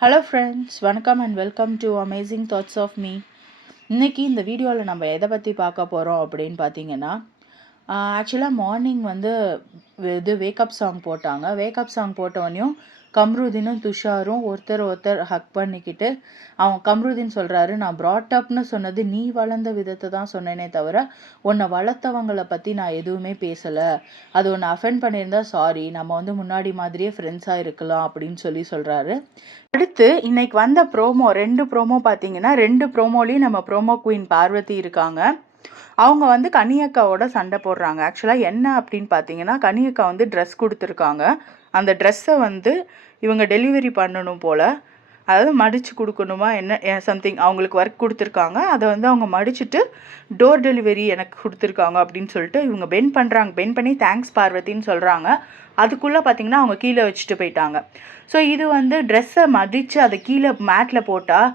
Hello friends, வணக்கம் and welcome to amazing thoughts of me. இன்றைக்கி இந்த வீடியோவில் நம்ம எதை பற்றி பார்க்க போகிறோம் அப்படின்னு பார்த்தீங்கன்னா, ஆக்சுவலாக மார்னிங் வந்து இது வேக்கப் சாங் போட்டாங்க. வேக்கப் சாங் போட்டோடனையும் கம்ருதீனும் துஷாரும் ஒருத்தர் ஹக் பண்ணிக்கிட்டு அவன் கம்ருதீன் சொல்கிறாரு, நான் ப்ராட்டப்னு சொன்னது நீ வளர்ந்த விதத்தை தான் சொன்னேனே தவிர உன்னை வளர்த்தவங்களை பற்றி நான் எதுவுமே பேசலை. அது ஒன்று அஃபெண்ட் பண்ணியிருந்தா சாரி, நம்ம வந்து முன்னாடி மாதிரியே ஃப்ரெண்ட்ஸாக இருக்கலாம் அப்படின்னு சொல்கிறாரு. அடுத்து இன்னைக்கு வந்த ப்ரோமோ 2 ப்ரோமோ பார்த்தீங்கன்னா, 2 ப்ரோமோலையும் நம்ம ப்ரோமோ குயின் பார்வதி இருக்காங்க. அவங்க வந்து கனியக்காவோட சண்டை போடுறாங்க. ஆக்சுவலாக என்ன அப்படின்னு பார்த்தீங்கன்னா, கனியக்கா வந்து ட்ரெஸ் கொடுத்துருக்காங்க. அந்த ட்ரெஸ்ஸை வந்து இவங்க டெலிவரி பண்ணணும் போல், அதாவது மடித்து கொடுக்கணுமா என்ன சம்திங் அவங்களுக்கு ஒர்க் கொடுத்துருக்காங்க. அதை வந்து அவங்க மடிச்சுட்டு டோர் டெலிவரி எனக்கு கொடுத்துருக்காங்க அப்படின்னு சொல்லிட்டு இவங்க பென் பண்ணுறாங்க. பென் பண்ணி தேங்க்ஸ் பார்வதின்னு சொல்கிறாங்க. அதுக்குள்ளே பார்த்திங்கன்னா அவங்க கீழே வச்சுட்டு போயிட்டாங்க. ஸோ இது வந்து ட்ரெஸ்ஸை மடித்து அதை கீழே மேட்டில் போட்டால்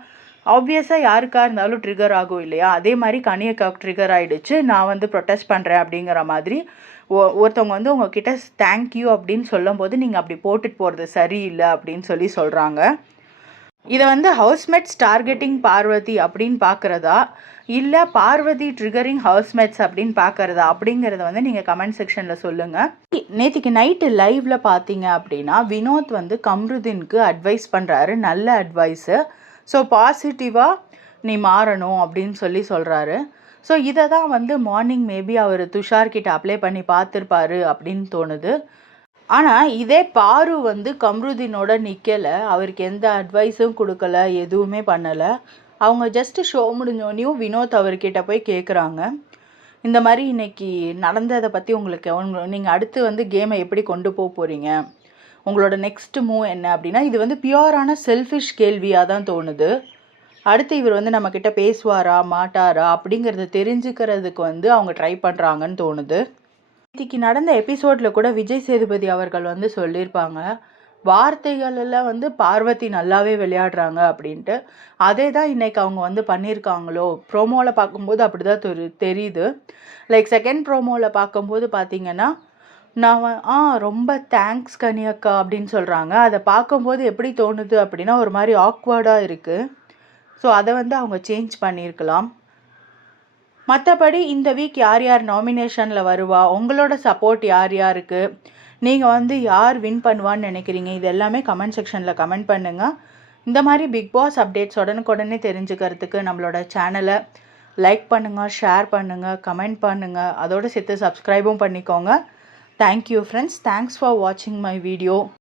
ஆப்வியஸாக யாருக்காக இருந்தாலும் ட்ரிகர் ஆகும் இல்லையா? அதே மாதிரி கனியக்காவுக்கு ட்ரிகர் ஆகிடுச்சு. நான் வந்து ப்ரொட்டஸ்ட் பண்ணுறேன் அப்படிங்கிற மாதிரி ஒருத்தவங்க வந்து உங்ககிட்ட தேங்க்யூ அப்படின்னு சொல்லும்போது நீங்கள் அப்படி போட்டுட்டு போகிறது சரியில்லை அப்படின்னு சொல்கிறாங்க. இதை வந்து ஹவுஸ்மேட்ஸ் டார்கெட்டிங் பார்வதி அப்படின்னு பார்க்குறதா, இல்லை பார்வதி ட்ரிகரிங் ஹவுஸ்மேட்ஸ் அப்படின்னு பார்க்குறதா அப்படிங்கிறத வந்து நீங்கள் கமெண்ட் செக்ஷனில் சொல்லுங்கள். நேற்றுக்கு நைட்டு லைவில் பார்த்தீங்க அப்படின்னா, வினோத் வந்து கம்ருதீனுக்கு அட்வைஸ் பண்ணுறாரு, நல்ல அட்வைஸு. ஸோ பாசிட்டிவாக நீ மாறணும் அப்படின்னு சொல்கிறாரு. ஸோ இதை தான் வந்து மார்னிங் மேபி அவர் துஷார்கிட்ட அப்ளை பண்ணி பார்த்துருப்பாரு அப்படின்னு தோணுது. ஆனால் இதே பாரு வந்து கம்ருதீனோட நிற்கலை, அவருக்கு எந்த அட்வைஸும் கொடுக்கல, எதுவுமே பண்ணலை. அவங்க ஜஸ்ட்டு ஷோ முடிஞ்சோடனையும் வினோத் அவர்கிட்ட போய் கேட்குறாங்க, இந்த மாதிரி இன்னைக்கு நடந்ததை பற்றி உங்களுக்கு நீங்கள் அடுத்து வந்து கேமை எப்படி கொண்டு போக போகிறீங்க, உங்களோட நெக்ஸ்ட் மூவ் என்ன அப்படின்னா, இது வந்து பியூரான செல்ஃபிஷ் கேள்வியாக தான் தோணுது. அடுத்து இவர் வந்து நம்மக்கிட்ட பேசுவாரா மாட்டாரா அப்படிங்கிறத தெரிஞ்சுக்கிறதுக்கு வந்து அவங்க ட்ரை பண்ணுறாங்கன்னு தோணுது. இன்னைக்கு நடந்த எபிசோடில் கூட விஜய் சேதுபதி அவர்கள் வந்து சொல்லியிருப்பாங்க, வார்த்தைகளெல்லாம் வந்து பார்வதி நல்லாவே விளையாடுறாங்க அப்படின்ட்டு. அதே தான் இன்றைக்கி அவங்க வந்து பண்ணியிருக்காங்களோ, ப்ரோமோவில் பார்க்கும்போது அப்படி தான் தெரியுது. லைக் செகண்ட் ப்ரோமோவில் பார்க்கும்போது பார்த்தீங்கன்னா, நான் ரொம்ப தேங்க்ஸ் கனியக்கா அப்படின்னு சொல்கிறாங்க. அதை பார்க்கும்போது எப்படி தோணுது அப்படின்னா, ஒரு மாதிரி ஆக்வர்டாக இருக்குது. ஸோ அதை வந்து அவங்க சேஞ்ச் பண்ணியிருக்கலாம். மற்றபடி இந்த வீக் யார் யார் நாமினேஷனில் வருவா, உங்களோட சப்போர்ட் யார் யாருக்கு, நீங்கள் வந்து யார் வின் பண்ணுவான்னு நினைக்கிறீங்க, இது எல்லாமே கமெண்ட் செக்ஷனில் கமெண்ட் பண்ணுங்கள். இந்த மாதிரி பிக் பாஸ் அப்டேட்ஸ் உடனுக்குடனே தெரிஞ்சுக்கிறதுக்கு நம்மளோட சேனலை லைக் பண்ணுங்கள், ஷேர் பண்ணுங்கள், கமெண்ட் பண்ணுங்கள், அதோடு சேர்த்து சப்ஸ்கிரைபும் பண்ணிக்கோங்க. தேங்க்யூ ஃப்ரெண்ட்ஸ், தேங்க்ஸ் ஃபார் வாட்சிங் மை வீடியோ.